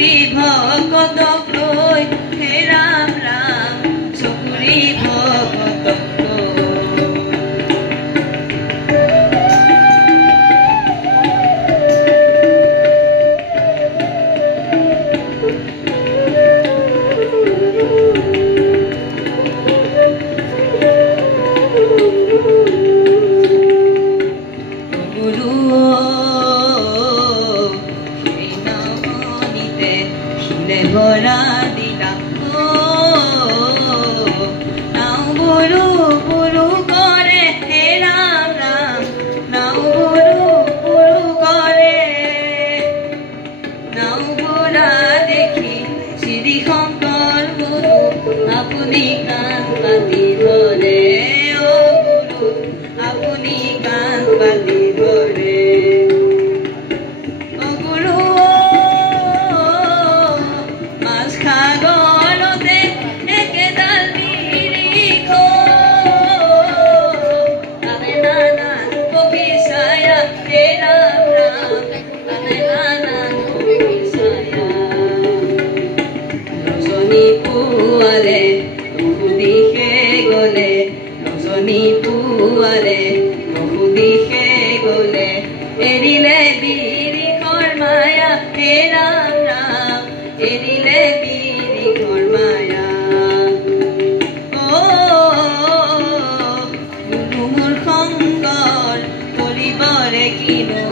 চকুৰি ভকতক লৈ হে ৰাম ৰাম চকুৰি ভকতক ভরা দিলা নাও বুলু বুলু করে হে রাম রাম নাও বুলু বুলু করে নাও বুলা দেখি শ্রী শঙ্কর গুরু আপনি কান পাতি ধরে ও গুরু আপনি কান পাতি ধরে এৰিলে বিৰিখৰ মায়া হে ৰাম ৰাম এৰিলে বিৰিখৰ মায়া মোৰ সংগৰ কৰিবৰে কিনো